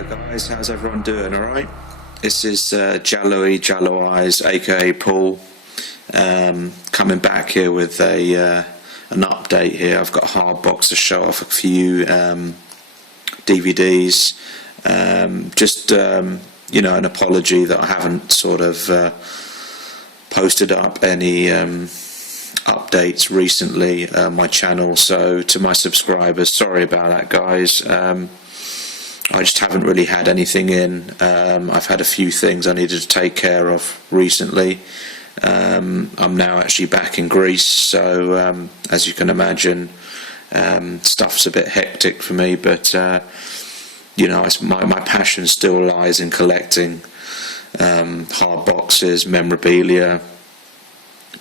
Hello guys, how's everyone doing? Alright? This is Jallo Eyes, aka Paul, coming back here with an update here. I've got a hard box to show off a few DVDs. An apology that I haven't sort of posted up any updates recently on my channel, so to my subscribers, sorry about that guys. I just haven't really had anything in. I've had a few things I needed to take care of recently. I'm now actually back in Greece, so as you can imagine, stuff's a bit hectic for me, but my passion still lies in collecting hard boxes, memorabilia,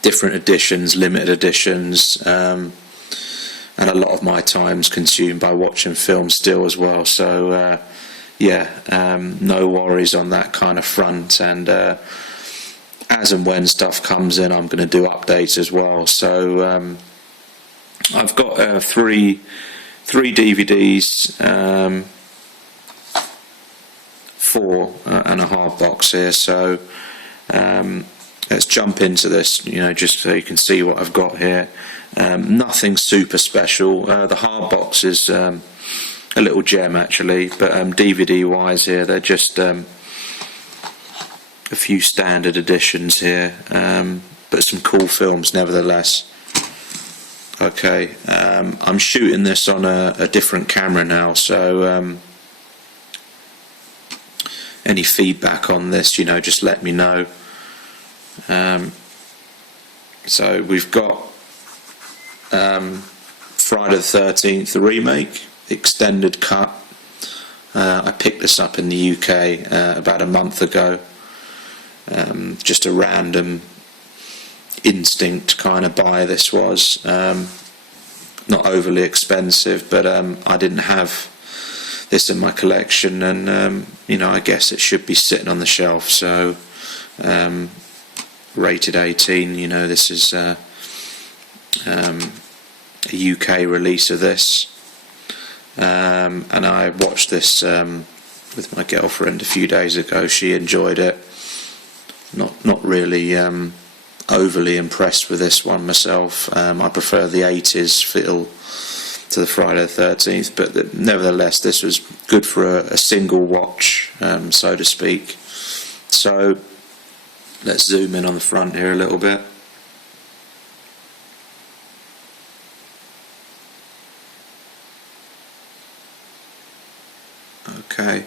different editions, limited editions, and a lot of my time's consumed by watching films still as well, so no worries on that kind of front, and as and when stuff comes in I'm going to do updates as well. So I've got three DVDs, four and a hard box here, so let's jump into this, just so you can see what I've got here. Nothing super special. The hard box is a little gem actually, but DVD wise here they're just a few standard editions here, but some cool films nevertheless. Okay, I'm shooting this on a different camera now, so any feedback on this, just let me know. So we've got Friday the 13th, the remake, extended cut. I picked this up in the UK about a month ago. Just a random instinct kind of buy this was. Not overly expensive, but I didn't have this in my collection, and I guess it should be sitting on the shelf, so rated 18, this is a UK release of this, and I watched this with my girlfriend a few days ago. She enjoyed it. Not really overly impressed with this one myself. I prefer the 80s feel to the Friday the 13th, but nevertheless this was good for a single watch, so to speak. So let's zoom in on the front here a little bit. Okay,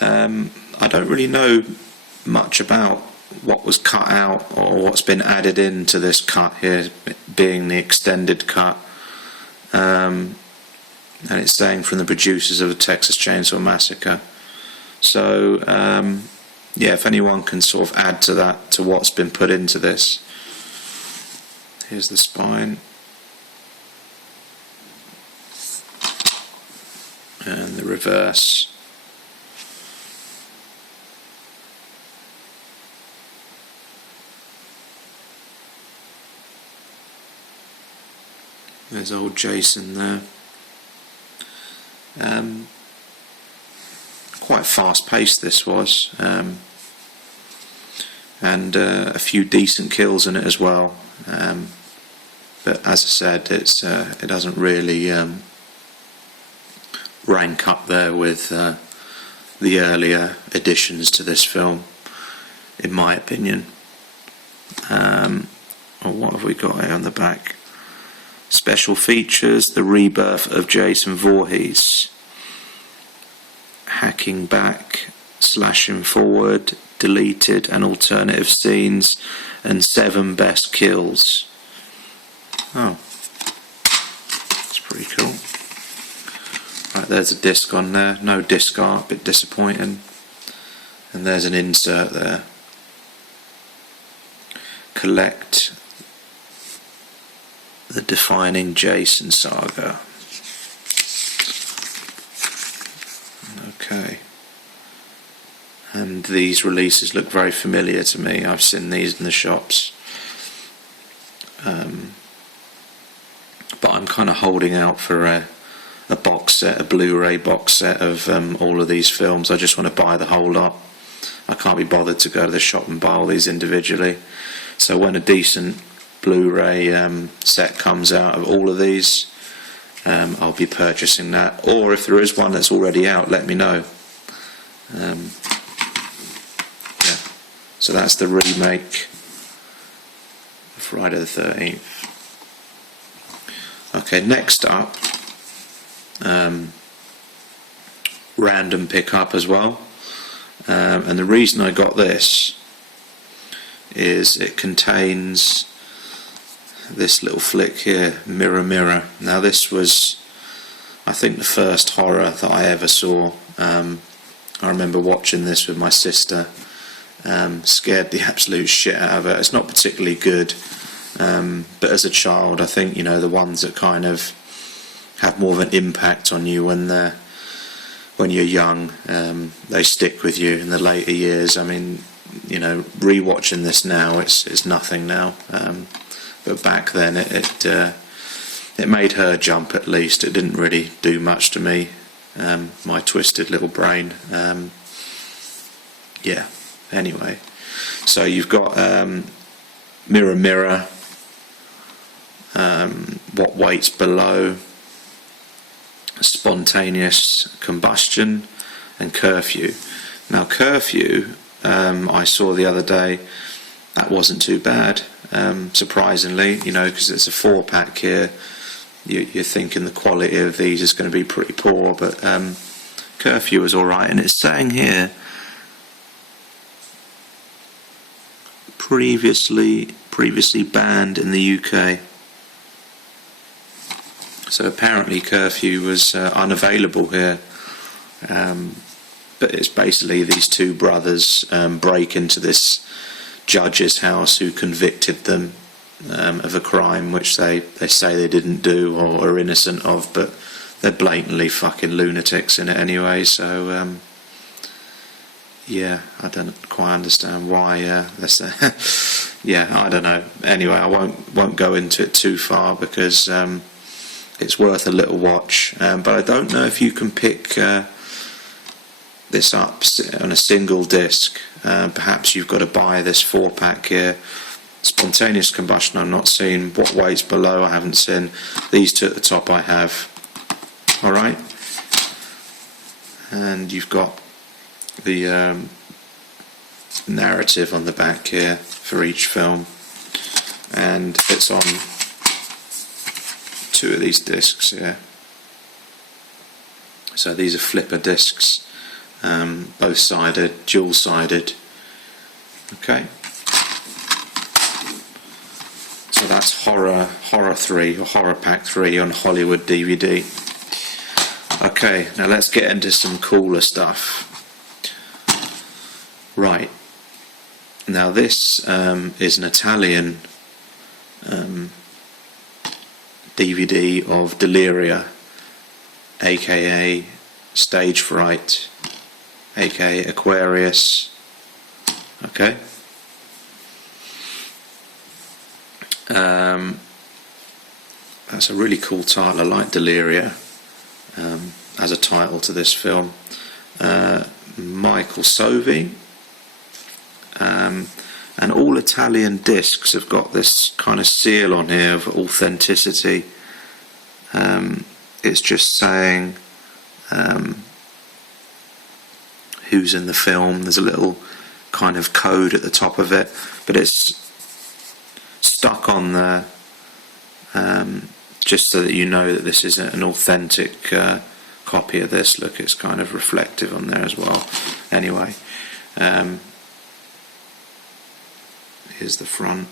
I don't really know much about what was cut out or what's been added into this cut here, being the extended cut, and it's saying from the producers of the Texas Chainsaw Massacre. So if anyone can sort of add to that, to what's been put into this. Here's the spine, and the reverse. There's old Jason there. Quite fast paced this was, and a few decent kills in it as well, but as I said, it doesn't really rank up there with the earlier additions to this film, in my opinion. What have we got here on the back? Special features: the rebirth of Jason Voorhees, hacking back, slashing forward, deleted and alternative scenes, and 7 best kills. Oh, that's pretty cool. Right, there's a disc on there, no disc art, a bit disappointing. And there's an insert there. Collect the defining Jason saga. Okay. And these releases look very familiar to me. I've seen these in the shops. But I'm kind of holding out for a a box set, a Blu-ray box set of all of these films. I just want to buy the whole lot. I can't be bothered to go to the shop and buy all these individually. So when a decent Blu-ray set comes out of all of these, I'll be purchasing that. Or if there is one that's already out, let me know. Yeah. So that's the remake of Friday the 13th. Okay, next up, random pickup as well. And the reason I got this is it contains this little flick here, Mirror Mirror. Now this was, I think, the first horror that I ever saw. I remember watching this with my sister. Scared the absolute shit out of it. It's not particularly good, but as a child, I think, you know, the ones that kind of have more of an impact on you when you're young, they stick with you in the later years. I mean, you know, rewatching this now, it's nothing now. But back then, it made her jump at least. It didn't really do much to me. My twisted little brain. Yeah. Anyway, so you've got Mirror Mirror, What Waits Below, Spontaneous Combustion, and Curfew. Now Curfew, I saw the other day, that wasn't too bad, surprisingly, you know, because it's a 4-pack here. You're thinking the quality of these is going to be pretty poor, but Curfew was alright. And it's saying here, previously banned in the UK. So apparently Curfew was unavailable here. But it's basically these two brothers break into this judge's house who convicted them of a crime which they say they didn't do or are innocent of, but they're blatantly fucking lunatics in it anyway. So yeah, I don't quite understand why. Yeah, I don't know. Anyway, I won't go into it too far because it's worth a little watch. But I don't know if you can pick this up on a single disc. Perhaps you've got to buy this 4-pack here. Spontaneous Combustion I've not seen. What Waits Below I haven't seen. These two at the top I have. Alright. And you've got the narrative on the back here for each film, and it's on 2 of these discs here. So these are flipper discs, both sided, dual sided. Okay, so that's Horror 3 or Horror Pack 3 on Hollywood DVD. Okay, now let's get into some cooler stuff. Right, now this is an Italian DVD of Deliria, aka Stage Fright, aka Aquarius. Okay, that's a really cool title. I like Deliria as a title to this film. Michael Sovi. And all Italian discs have got this kind of seal on here of authenticity. It's just saying who's in the film. There's a little kind of code at the top of it, but it's stuck on there just so that you know that this is an authentic copy of this. Look, it's kind of reflective on there as well. Anyway, here's the front,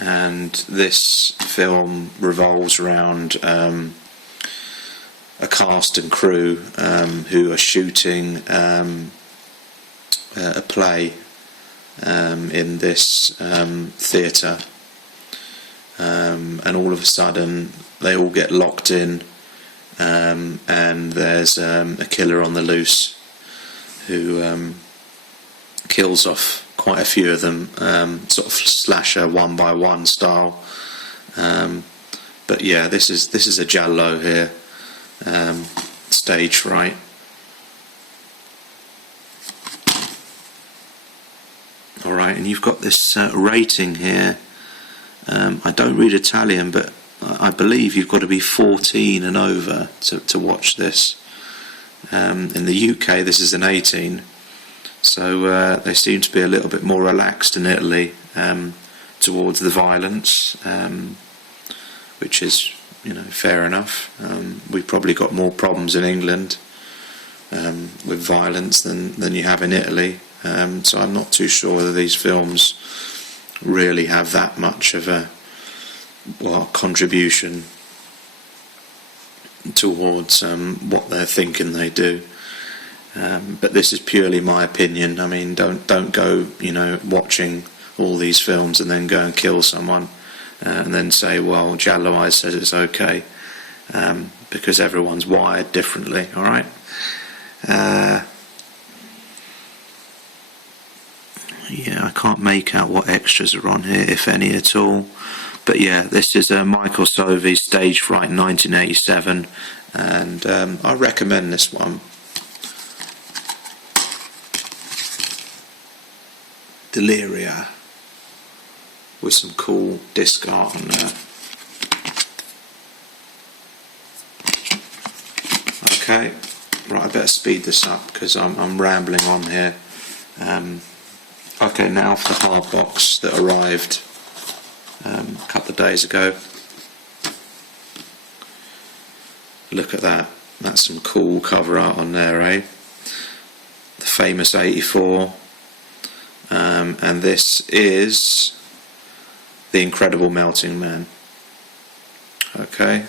and this film revolves around a cast and crew who are shooting a play in this theatre, and all of a sudden they all get locked in, and there's a killer on the loose who kills off quite a few of them, sort of slasher 1 by 1 style. But yeah, this is a giallo here, Stage Fright. Alright, and you've got this rating here. I don't read Italian, but I believe you've got to be 14 and over to watch this. In the UK this is an 18, so they seem to be a little bit more relaxed in Italy towards the violence, which is, you know, fair enough. We've probably got more problems in England with violence than you have in Italy, so I'm not too sure whether these films really have that much of a contribution towards what they're thinking they do. But this is purely my opinion. I mean, don't go, you know, watching all these films and then go and kill someone and then say, well, Giallo Eyes says it's okay, because everyone's wired differently. All right. Yeah, I can't make out what extras are on here, if any at all. But yeah, this is Michael Sovi's Stage Fright 1987, and I recommend this one. Deliria, with some cool disc art on there. Okay, right, I better speed this up because I'm rambling on here. Okay, now for the hard box that arrived a couple of days ago. Look at that. That's some cool cover art on there, eh? The famous 84. And this is The Incredible Melting Man. Okay.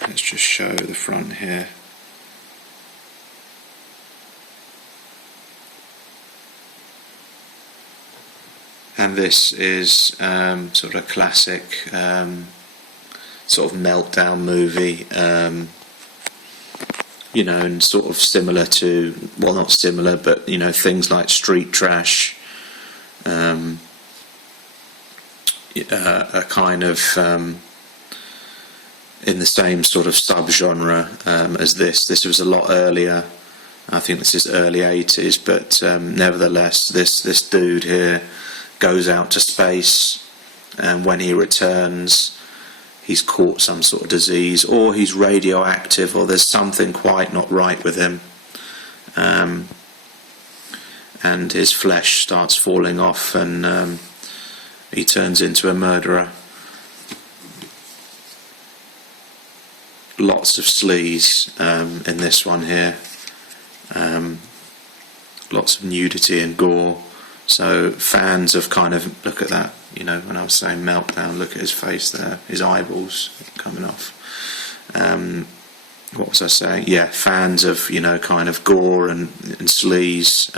Let's just show the front here. And this is sort of a classic sort of meltdown movie, you know, and sort of similar to, well, not similar, but, you know, things like Street Trash, a kind of in the same sort of subgenre as this. This was a lot earlier. I think this is early 80s, but nevertheless, this dude here goes out to space, and when he returns, he's caught some sort of disease, or he's radioactive, or there's something quite not right with him, and his flesh starts falling off, and he turns into a murderer. Lots of sleaze in this one here, lots of nudity and gore. So fans of kind of, look at that, you know, when I was saying meltdown, look at his face there, his eyeballs coming off. What was I saying? Yeah, fans of, you know, kind of gore and sleaze,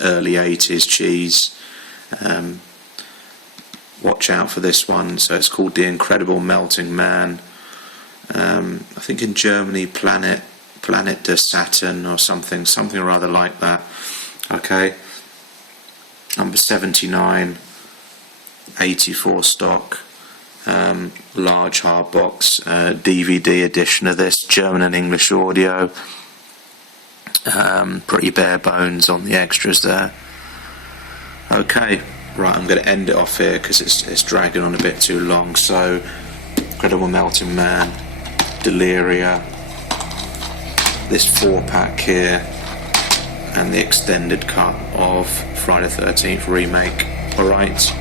early 80s cheese. Watch out for this one. So it's called The Incredible Melting Man. I think in Germany, Planet de Saturn or something or other like that. Okay. Number 79, 84 stock, large hardbox, DVD edition of this, German and English audio, pretty bare bones on the extras there. Okay, right, I'm going to end it off here because it's dragging on a bit too long. So, Incredible Melting Man, Deliria, this 4-pack here, and the extended cut of Friday the 13th remake. Alright,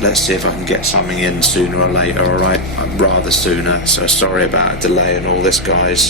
let's see if I can get something in sooner or later. Alright, rather sooner, so sorry about a delay and all this, guys.